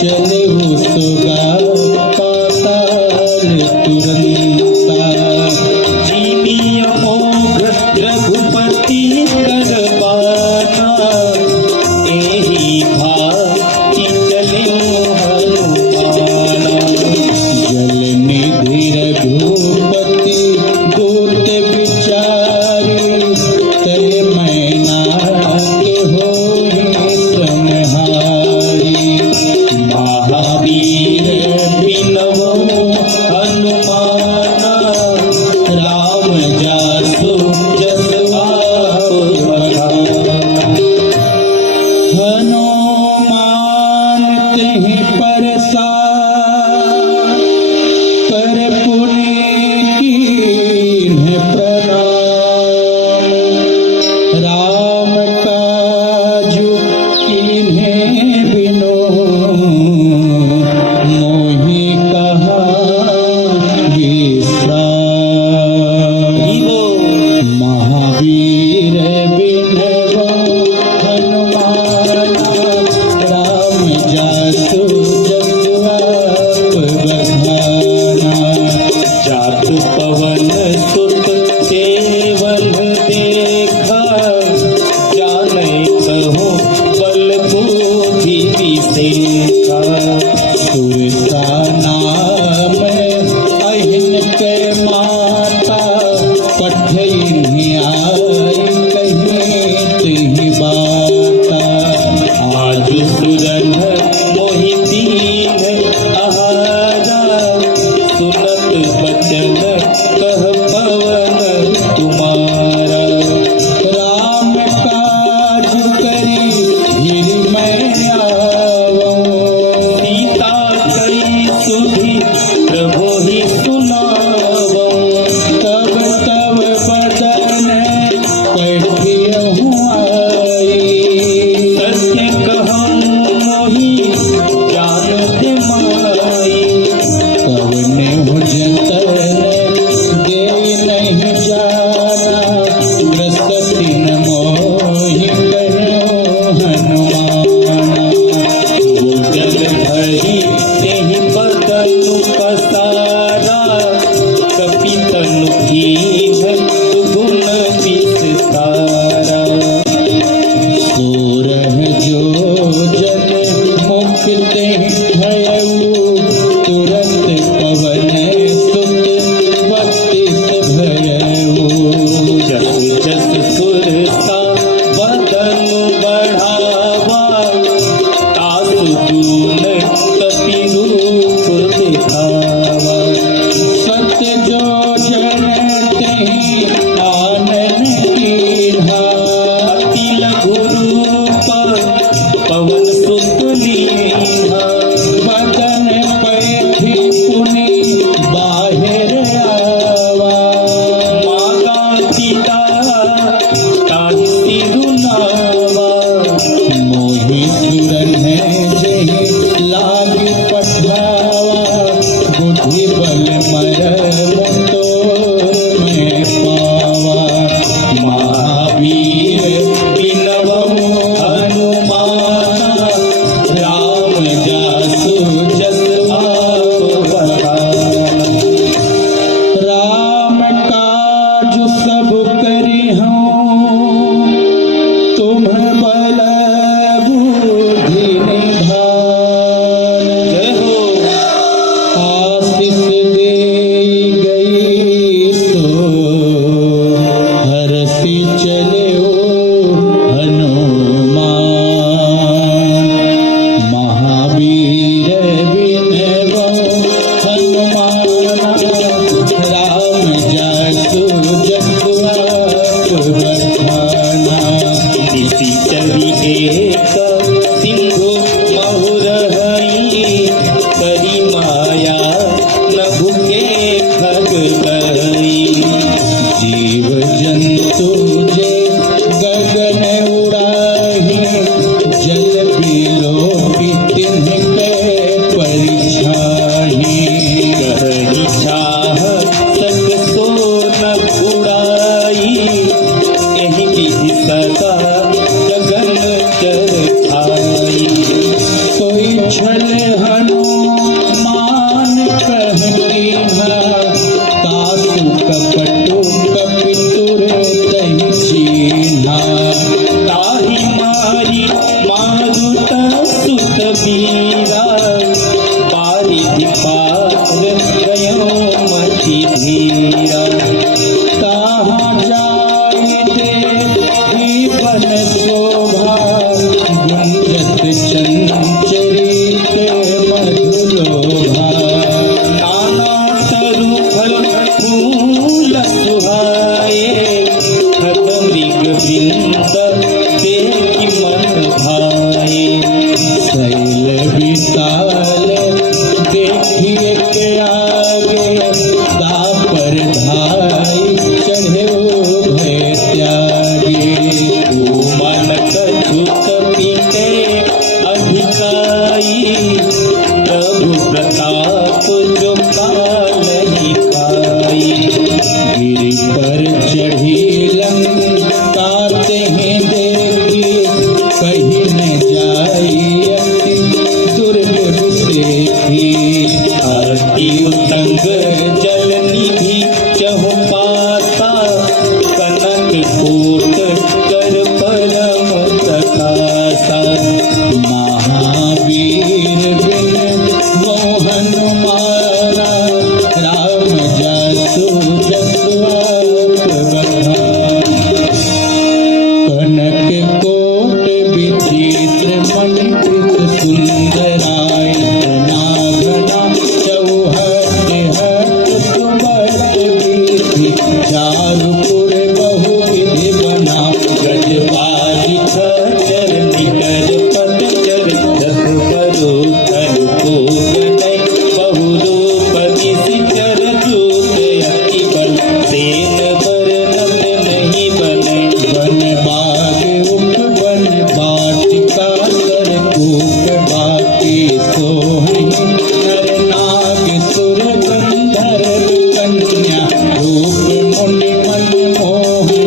चले वो सुगा पाताल तुरंता। जीवी अमोघ रघुपति कर पाना, एहि भाति चले हनुमाना। जल निधि रघुपति दूत विचारी, तय मैना के होए संहारी। महावीर बिनवो हनुमाना, राम जासु जस आप बखाना। हनुमान तेहि परसा, कर पुनि कीन्ह प्रणाम। राम काजु कीन्हे बिनु, मोहि कहा विश्राम। महावीर बिनवो हनुमाना, राम जासु जस आप बखाना। जात पवन सुत सेवन देखा, जानै कहूँ बल बुद्धि विसेखा। सुरता नाम अहिन के माता, पठैनि आई कहीं तिहि बाता। आज सुरन मोहि दीन आहारा, सुनत बचन कह पवन तुम्हारा। राम काज करी हिरि मैं आवऊं, सीता कई सुधि प्रभु ही सुनावऊं। तब तब बदन पैठियहु आई। सत्य कहूँ मोहि जानत माई, कवने हो जतन देई नहीं जाना, ग्रसति न मोहि कहो हनुमाना। वो जग धरि तेहि बदनु पसारा, कपि तनु कीन्ह गुण विस्तारा। सोरह जो जन मुख तेहि भयउ, तुरंत पवन सुत बत्तिस भयउ। जस जस सुरता बदनु बढ़ावा, तासु दून कपि रूप दिखावा। सत्य जो जन तेहि आनन कीन्हा, अति लघु रूप पवन सुत लीन्हा। बदन पैठि पुनि बाहिर आवा। माता पिता ताहि तिरुनावा। मोहि सुरन जेहि लागी पठावा, बुद्धि बल मरम तोर मैं पावा। महावीर बिनवो हनुमाना, राम जासु जस आप बखाना। राम काज सब करिहूँ, तुम बल बुद्धि निधान। जय हो। आशीष देई गई सो, हरषि चले हनुमान। महावीर बिनवो हनुमाना, राम जासु जस आप बखाना। निशि चली एक सिंधु महुरहई, करी माया न भूखे खग गई। जीव जंतु जे गगन उड़ाही, जल बिलो तिन्ह के परिछाही। कहनी चाह सक सो न उड़ाई, एहि विधि सदा जगन चर आई। कोई छल वीरा बारिधि पार गयो मति धीरा। कहाँ जाए देखी बन शोभा गुंजत चंचरित मधुलोभा। नाना तरु फल फूल सुहाए खग मृग बिंद देखि मन भाए। शैल विशाल देखिए के आगे दापर धाई चढ़े भय त्यागे। मन कछुक पीते अधिकाई प्रभु प्रताप जो काल ही खाई। गिरि पर चढ़ी लंका तेहि देखी कहीं न जाई अति दुर्ग देखी। अति उतंग जल निधि चहु पासा कनक कोट कर परम प्रकाशा। महावीर बिन मोहन मारा राम जासु जसवंत बखाना। कनक कोट विचित्र मंडित सुंदरायन नाभना चौहट हट सुमत वीथि चारुपुर बहु विधि बना। गजपाली खचर निकर पद चर दस परो कर को गनय बहुरूप निशिचर दूत अति बल सेन बरनत नहीं बनय। वन बाग उप वन बाटिका कर कूप बाटी सोहि नर नाग सुर गंधर्व कन्या रूप मुनि मन मोहि।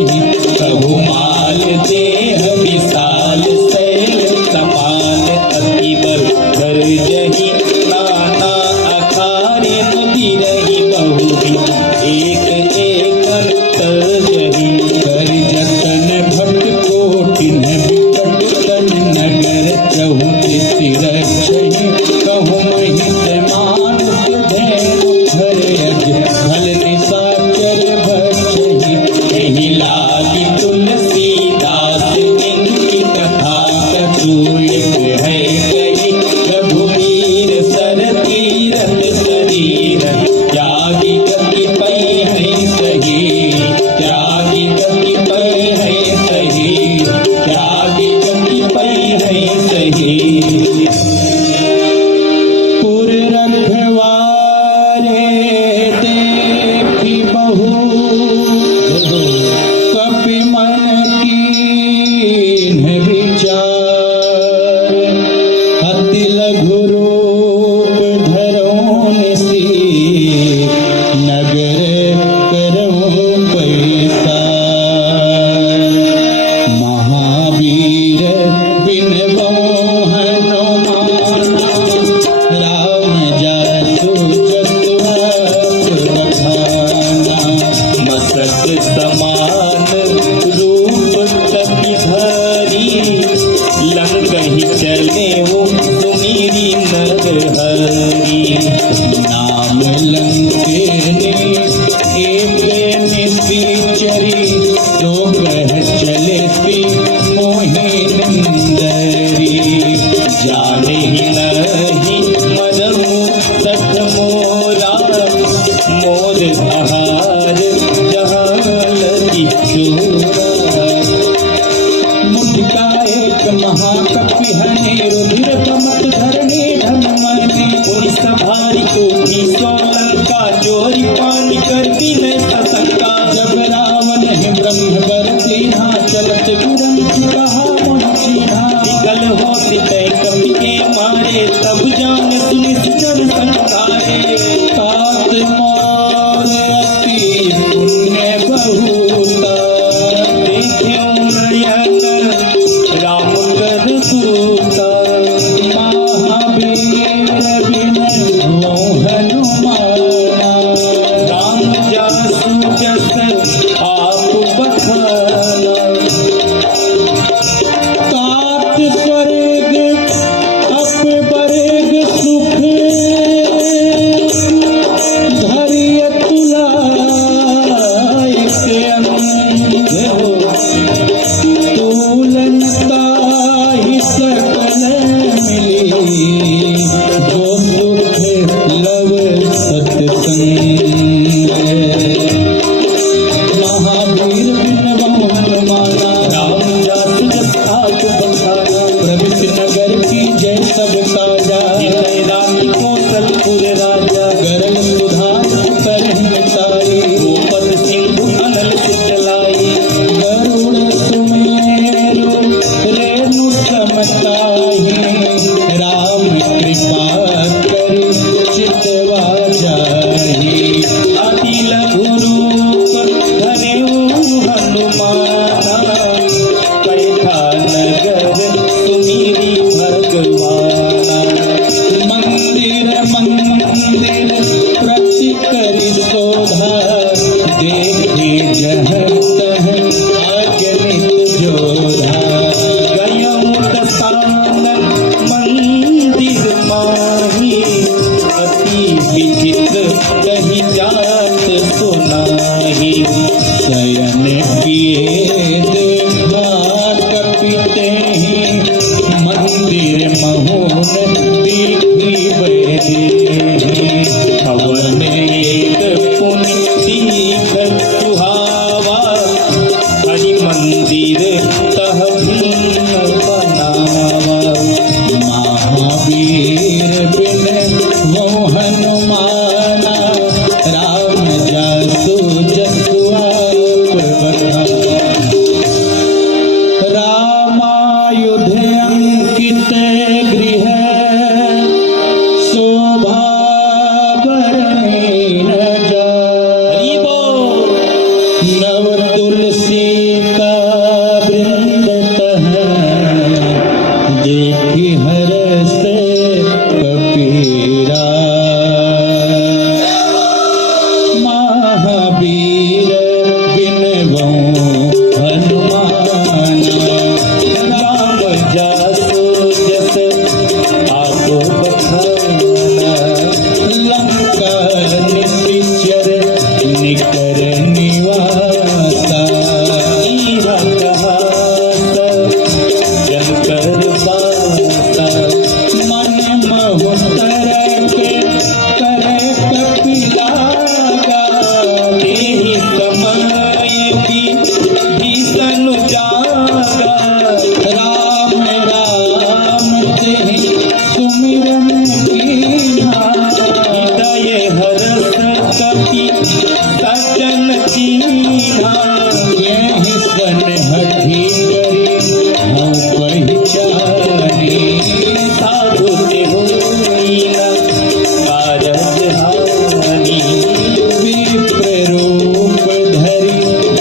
प्रभु माल देह विशाल शैल समान अति बल धर जहि नाना अखारे बिरहि बहुविध एक एकन तर जहि। कर जतन भट कोटिन विकट तन नगर चहु रक्षहि कहु महित मानस धैर्य धर यज फल निशाचर भक्षहि। एहि लागी तुलसीदास इनकी कथा कछुए है कही। रघुवीर सर तीरथ शरीर त्यागी गति पै है सही। त्यागी गति पै है सही। त्यागी गति पै है सही। पुर रखवारे देखी बहु कपि मन कीन्ह विचार। अति लघु रूप धरऊँ निसी नगर करऊँ पैसार। महावीर बिन मोहन माना राम जासु जसवंत बखाना। मसक समान रूप कपिधारी लंकहि चले वो सुमीरी नर हरी। नाम लंकेनी एक निश्चरी दो ग्रह चलेती मोहि निंदरी। जाने ही नहीं मनमु सख मोरा मोर आहार जहाँ लगी चोरा। मुठिका एक महाकपि हने रुधिर कमत धरणी धम मने। उड़ीस भारी कोठी सोलंका चोरी पानी करती न सतंका। जब रावण है ब्रह्म बरती चलत गुरंच कहा मुंशीहा। निकल हो सितै कपि के मारे तब जान सुनिश्चर संसारे। तात मोर अति पुण्य बहुता देख्यो नयन राम कर दूता। महावीर बिन मोहन माना राम जासु जस आप बखाना। तात स्वर्ग अकबर कृपा करी चितवा जाहि। अति लघु रूप धरेऊ हनुमाना, कैठा नगर सुमिरी भगवाना। मंदिर मंदिर प्रति करि शोधा, देखे जहाँ तहाँ अगणित जोधा। गयौ दसानन मंदिर माही, अति विचित्र कही जात सुनाही। शयन किए देखा कपिते, मंदिर महोन दीखी बैदेहि। हवन एक पुण्य तीर्थ सुहावा, हरि मंदिर तह भिन्न बनावा। महावीर बिन वो हनुमाना, राम जासु जसु आप बखाना। रामायुध अंकित गृह, शोभा बरनी न जाय। हरि बोल। नव तुलसी का वृंद तह, देखी हरस कपीरा। महावीर बिन वो हनुमान, राम जासु जस आप बखाना। लंका निश्चर निकर निवासा। इहा कहात जनकर बासा। मन महुतर के करे कपिलागा, तेहि समय भीषण जागा। राम राम तेहि सुमिरन कीन्हा। हृदय हरस कपि सजन दीन्हा। यही सन हठी करी हम पहचानी। साधु ते होई न कारज हानि। विप्र रूप धरि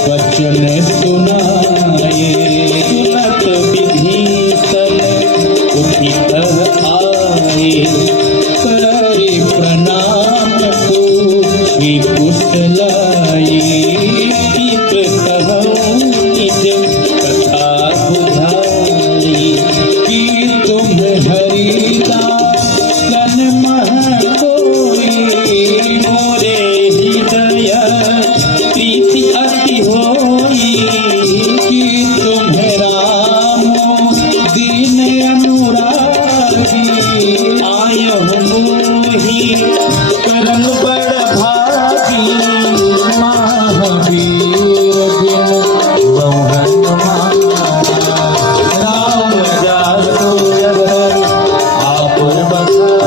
वचन सुनाए, सुनत विभीषण कुपित आए। करि प्रणाम पूछी कुशलाई। चित्र कहूँ निज कथा बुझाई। कि तुम हरिदास सन मह कोई, मोरे हृदय प्रीति अति होई। कि तुम रामो दीन अनुरागी। आयहु मोहि करन बड़ भागी। महावीर बिन वो हनुमाना, राम जासु जस आप बखाना।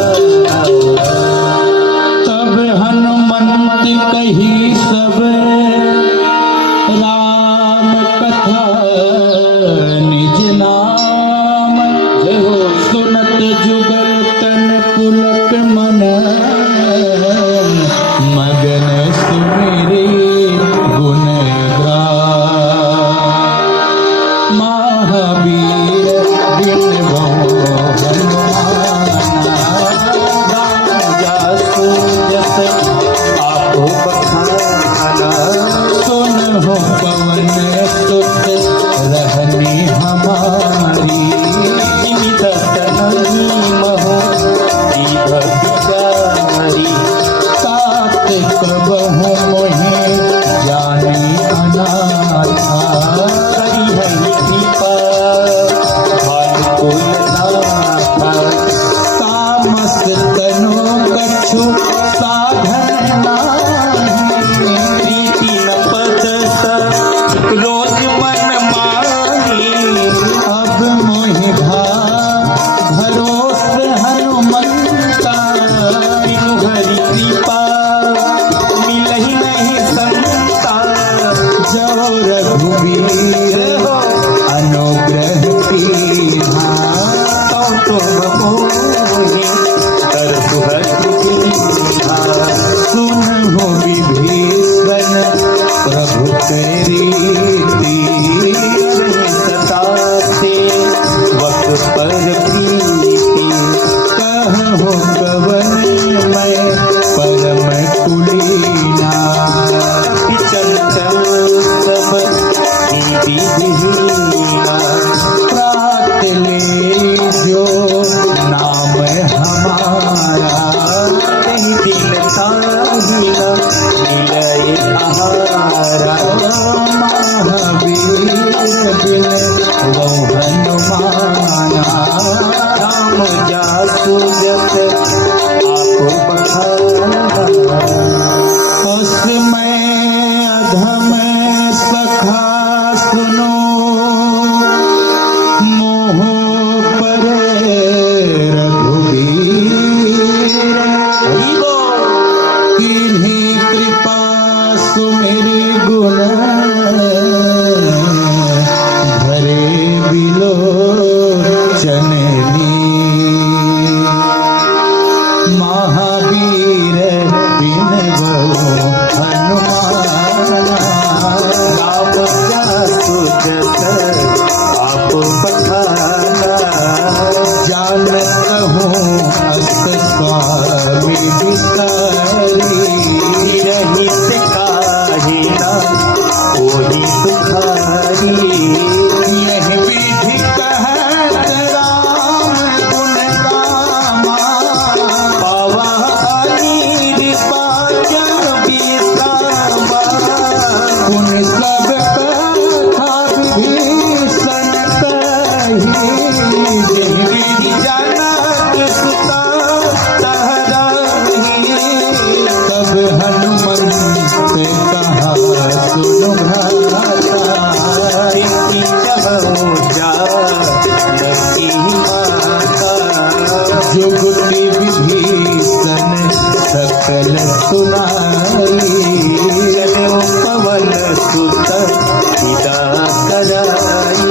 तब हनुमंत कही सब राम कथा निज नाम। सुनत जुगल तन पुलक मन, मगन सुमिरी गुण गान। महावीर बिन वो हनुमाना, राम जासु जस आप बखाना। सुन हो पवन सुत रहनी हमारी। निमित तनहि महो दीर्घ विचारी। तात कबहु मोहि सुजत आप बखाना। अस्मय अधम सखा सुनो, मोह पर रघुवीर, किन्हीं कृपा सुमिरि गुण, भरे बिलोचन नीर। महावीर बिन बहु हनुमाना, राम सुजत आप बखाना। जानत हूँ अस स्वामी भिखारी, रहित काहे ना कोई सुखारी। यह विधि कहत राम गुण गामा, पावा अनीर पाचन विश्रामा। गुण सब कथा विभीषण कही, जिन विधि जनक सुता तहराही। तब हनुमंत कहा सुन भ्राता, देखी जहो जानकी माता। जुगति विभीषण सकल सुनाई, चलो पवन सुत पिता कराई।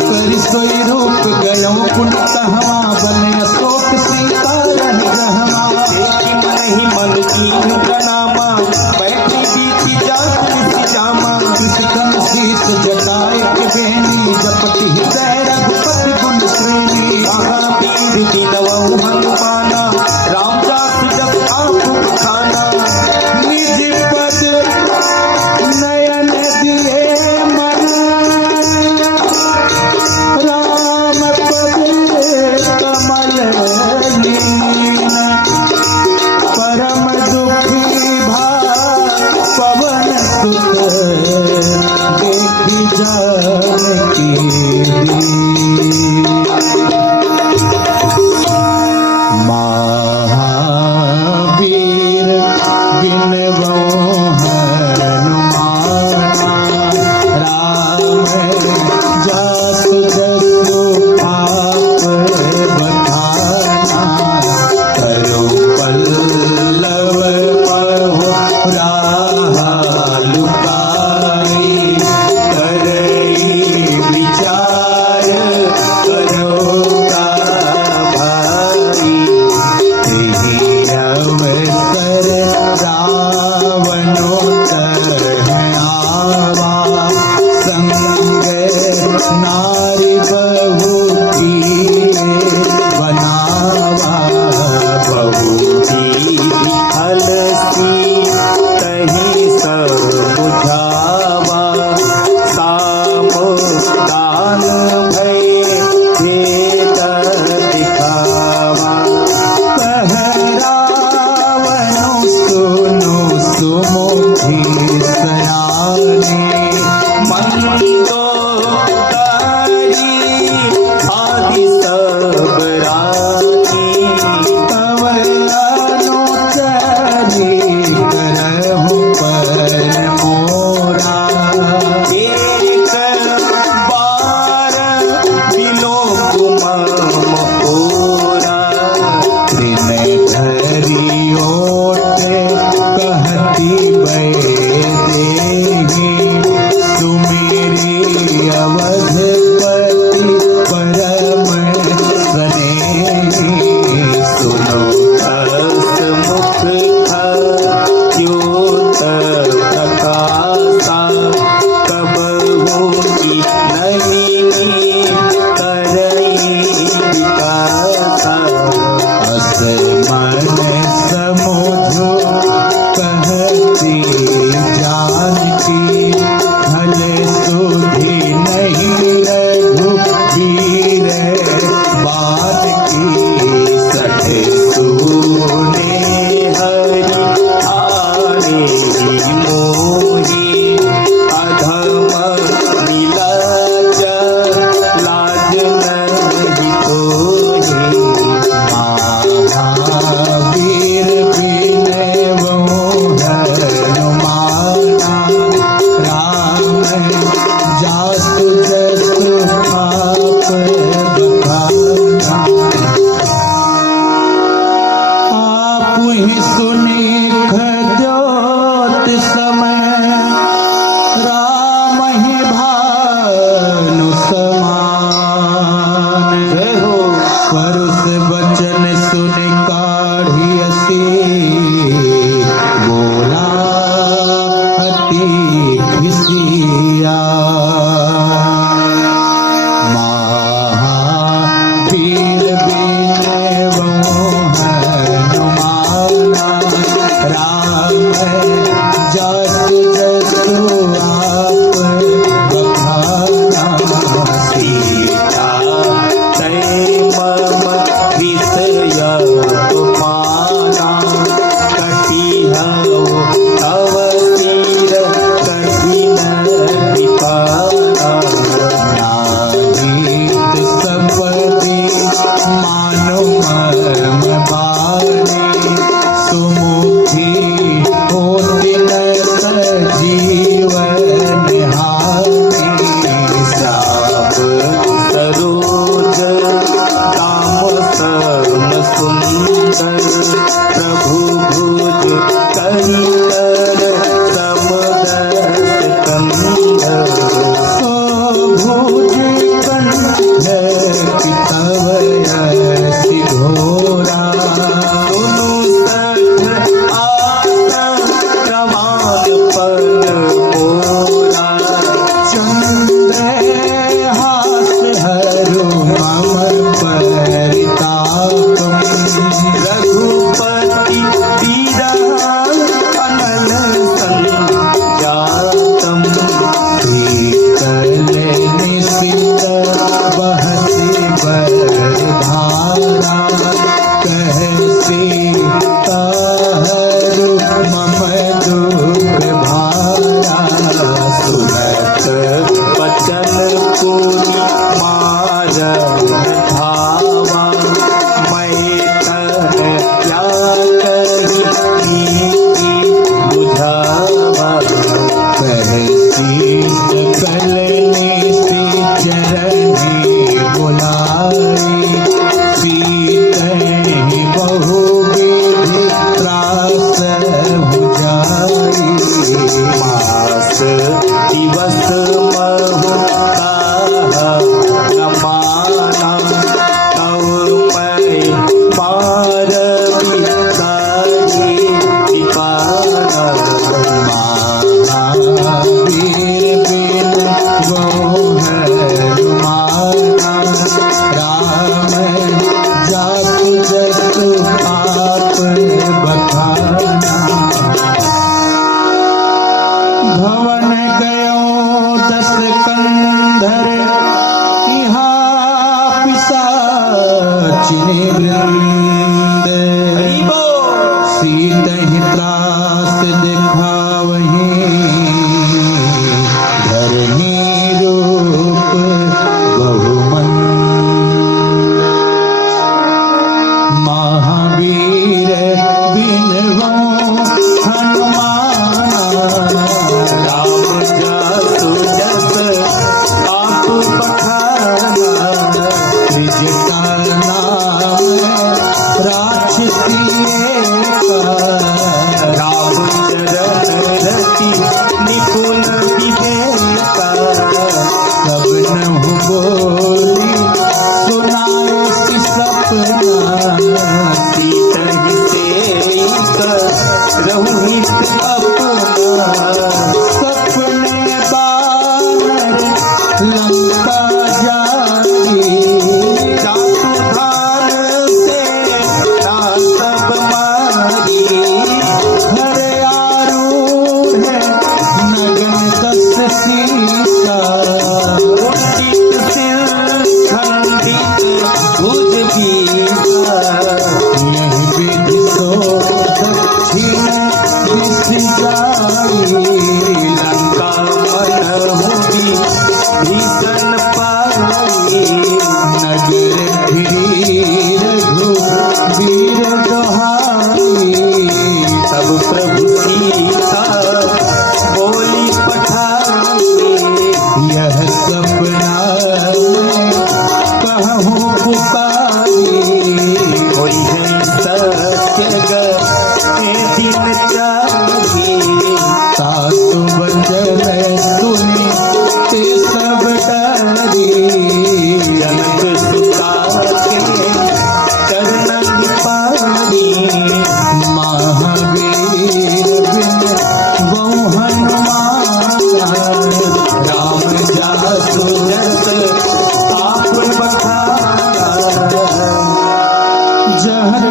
कर सोई रूप गयो कुंड कहवा, बन अशोक सीता रहि रहमा। देखी नहीं मन कीन प्रणामा, बैठी बीती जात जामा। कृष्ण शीत जटाय के बेनी, जपति हृदय रघुपति गुण श्रेणी। महावीर दिनवहु हनुमाना, रामदास जब आप खाना। सुनी खद्योत समय राम ही भानु समान परुष बचन सुनि काढ़ी असी बोला अति खिसिया महावीर बिनवो हनुमाना राम जस जसु आप बखाना सीता तै मम विषय पाना कटिहौ तव तीर कठिन विपाना नागीत संपत्ति मानो मर्म बानी सुमुखी होती न जीवन हानि श्याम सरोज काम सर्म सुंदर प्रभु भुज करिकर समदत कंधर भुज कंठ तव यशि घोरा सुनु सठ आत प्रमाण पर मोरा चंद्र हास हरु मम परिताप रघुपति पीरा अनल संजातम कल निशित बहसी बरधारा कहसी ताहरु मम दुख भारा सुनत बचन पुनि मार धावा मैं तन क्या करी नीति बुझावा कहसी सकल निशि चरणी बुलाई सीतहि बहु विधि त्रास बुझाई मास दिवस महु नमाना तव मैं पार बिसाई विपाना महावीर बिनवो हनुमाना राम जासु जसु आप बखाना भवन गयो दस कंधर यहाँ पिशाचिनी वृंद सीतहि त्रास दिखावहि धरनी रूप बहुमंद महावीर बिनवो हनुमाना राम जासु जस आप बखाना द्विज का नाम राक्षसिए का राम चरण रति निपुण विवेका सब नहु बोली सुनाए कि सपना सीतहि सेविक रहु नित अपना सपने बानर लंका जाई चातुर्धान से सब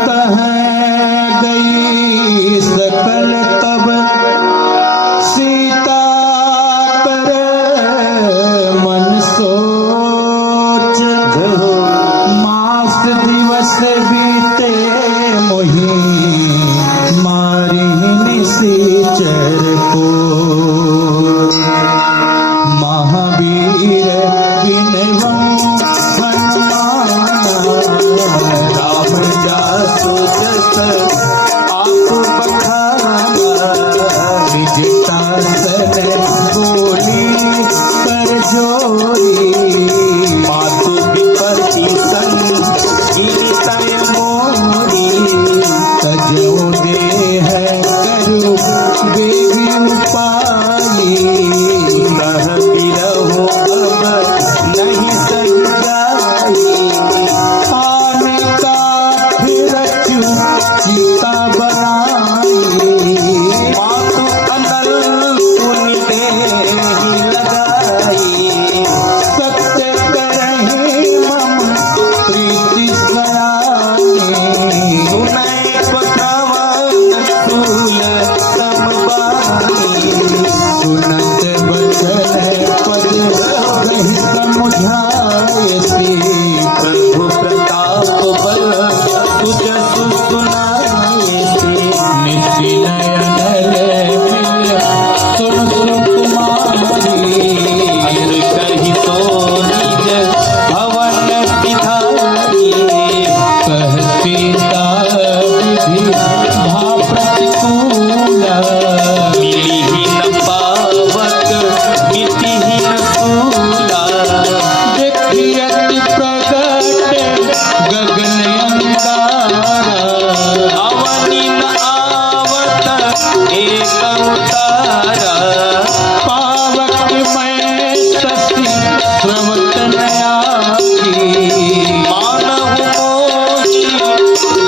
तह गई सकल तब सीता कर मन सोच मास दिवस बीते मोहि मारी निशाचर को महावीर विनयं हनुमान राम जासु जस आप बखाना विजटासन बोली कर जोरी मातु विपत्ति संगीतय मोरी तजो देह करु देवी उपाई कह बिरहो अब नहीं संजाई आने का फिर सीता बनाई मातु अनल सुनते ही लगाई सत्य करहि मम प्रीति सयानी सुनय पठावन फूल समबानी सुनत बचन पद रहि समुझाए सी प्रभु प्रताप बल तुझ सुनाए सी नित्य नयन मिल सुन सुकुमारी अर कहि तो निज भवन सिधारी कह सीता विधि भा प्रतिकूल मिली ही न पावक मिति ही न सूला देखियति प्रगट गगन अंगारा अवनि न आवत एक अवतारा पावक मैं शशि स्रवत नयाकी मानव मोहि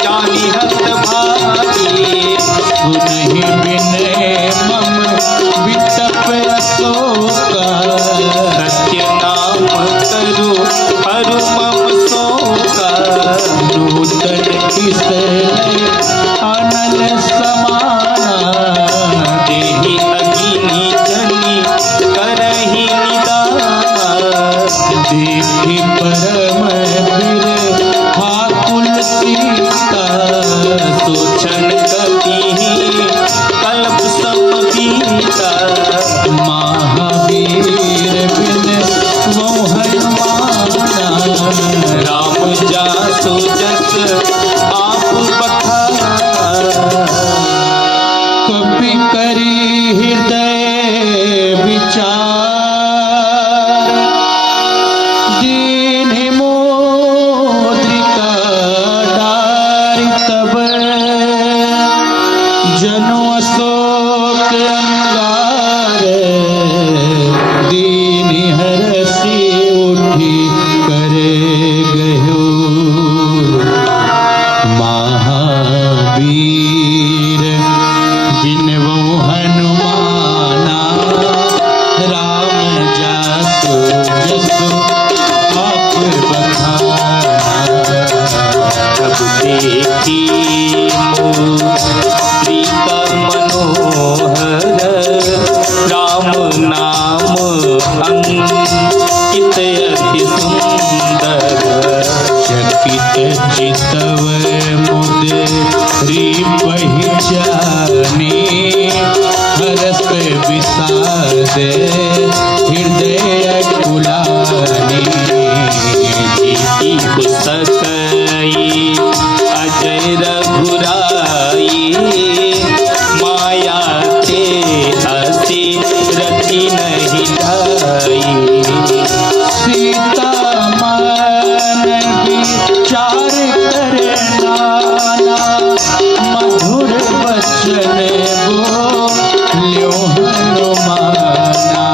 जानि हत भागी सुनहि बिनय मम विटप अशोका सत्य नाम करु हरु मम शोका नूतन किसलय अनल समाना देहि अग्नि जनि करहि निदाना देखि परम बीर हाकुल सीता सोचन कति कल्प समबीता महावीर बिन मोह हनुमाना राम जासु जस आप बखाना कपि करी हृदय विचार दीन मुद्रिका डारि तब जनु अशोक अंगार दीन हरषि उठी करे गयो महावीर बिनवो हनुमाना राम जासु जसु आप बखाना तब देखी सीता मनोहर राम नाम अंकित अति सुंदर चकित चितव मुद्री पहिचानी हरस विषाद हृदय कुलानी जीती पुस्तकई अजय रघुराई माया के हसी रति नहीं ढाई सीता मन विचार करे नाना मधुर वचन बोल्यो हनुमाना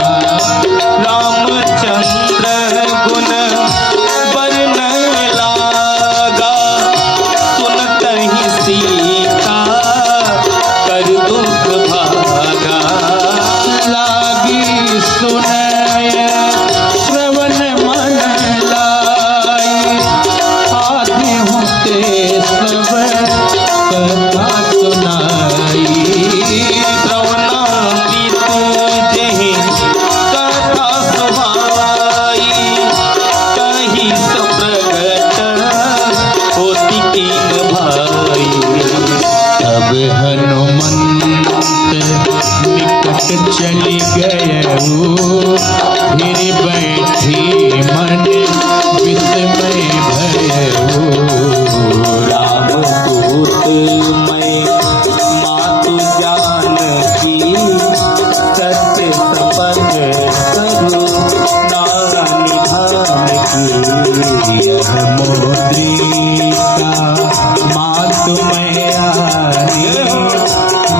जानी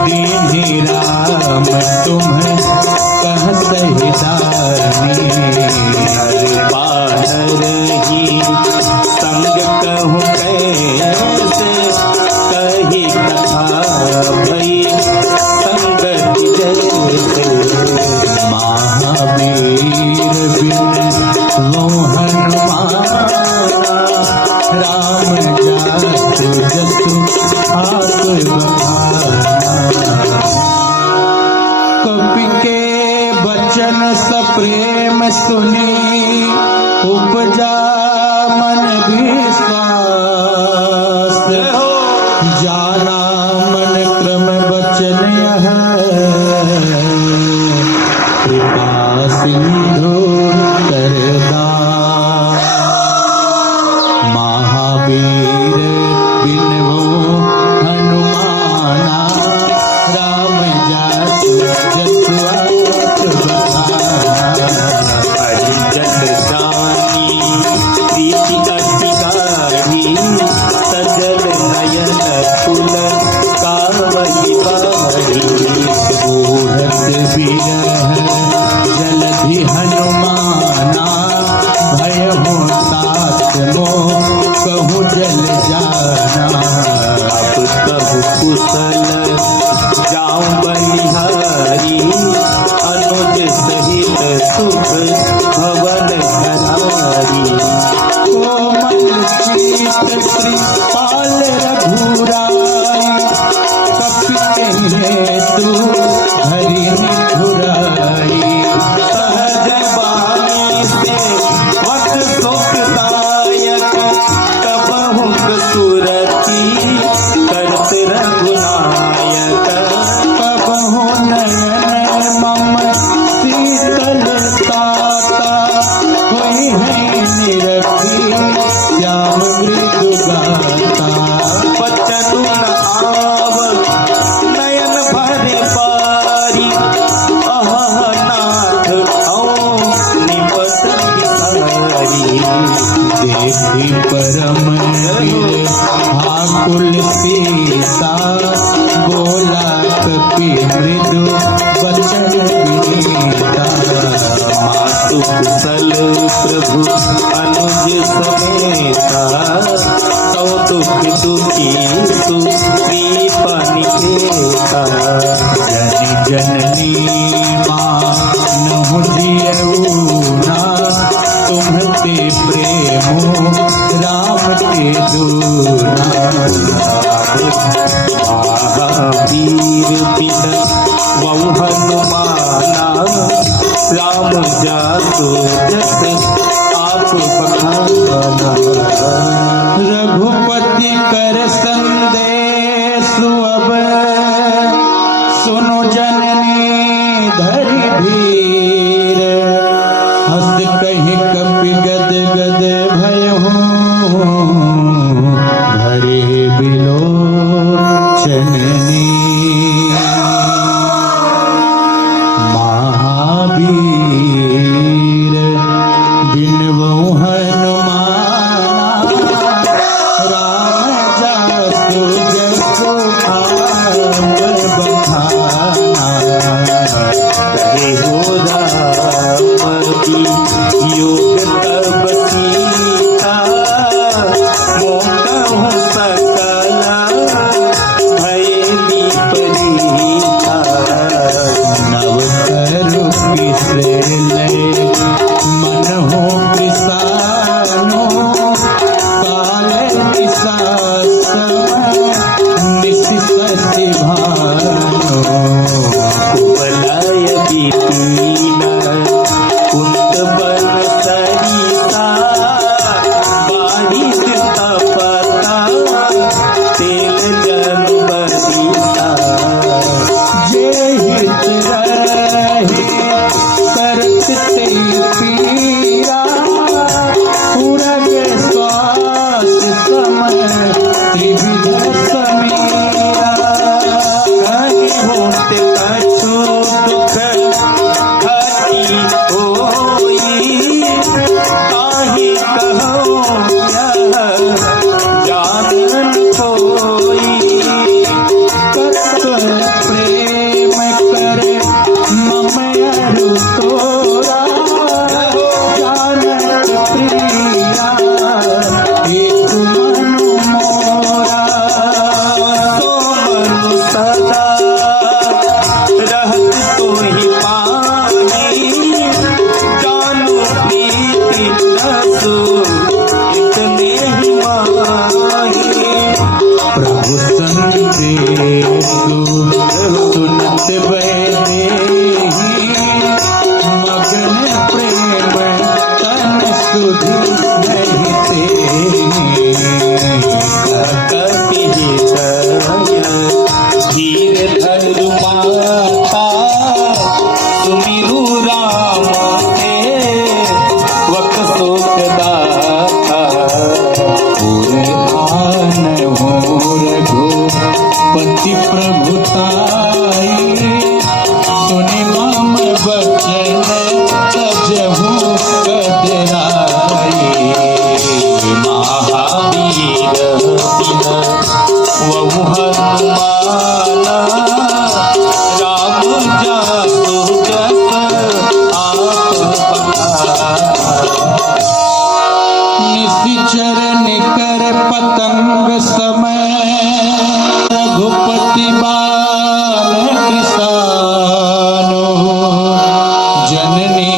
दीनी राम तुम कह सहिदानी हर बानर ही संग कहूँ कैसे कही कथा भई संगत जैसे महावीर बिन लो हनुमाना राम जासु जसु आस बखाना कपि के बचन सप्रेम सुनी उपजा मन विश्वास जाना मन क्रम बचन यह कृपा सिंधु करदा महावीर बिनवो हनुमाना राम जासु जसु आस बखाना हरिजन जानी प्रीति अधिकारी सजल नयन फुल कावई बारी बूढ़त बिरह जलधि हनुमाना भय हो तात मोह कहूँ जल जाना अब कहु कुशल जाऊं बलिहारी अनुज सहित सुख भवन घरारी कोमल शीत श्रीपाल रघुराई कपि हेतु हरि निठुराई सहज बानी से वट सुखदायक कबहु सुरती करत रघुनायक कबहु नयन मम शीतल ताता कोई है निरखी श्याम मृदु गाता बचनु न आव नयन भरे पारी अह नाथ औ निपट बिसारी देखी परम वीर आकुल सीता बोला कपि मृदु वचन गीता मातु कुशल प्रभु अनुज समेता तौ दुख दुखी सुपीपा निकेता जन जननी मानहु जियऊना तुम्हते प्रेमो राम के दूना महावीर बिन वहु हनुमाना राम जासु जस आप बखाना रघुपति कर संदेश अब सुनो जननी धरि धीर हंस कहि कपि गद गद भयहु भरे बिलोचन नीर। महावीर बिनवो हनुमाना राम जासु जसु आस बखाना कहे हो रामति योग तब सीता मोकहु सकला भय सुनत बैदे मगन प्रेम तन सुधि नहीं ते धीर धरु माता सुमिरु राम ते वक शोक दाता आन हो रघुपति प्रभुताई सुनि मम बचन तजहु कदराई महावीर दिन वहु हनुमाना राम जासु जस आप निशिचर निकर पतंग समय रघुपति बाल कृसानो जननी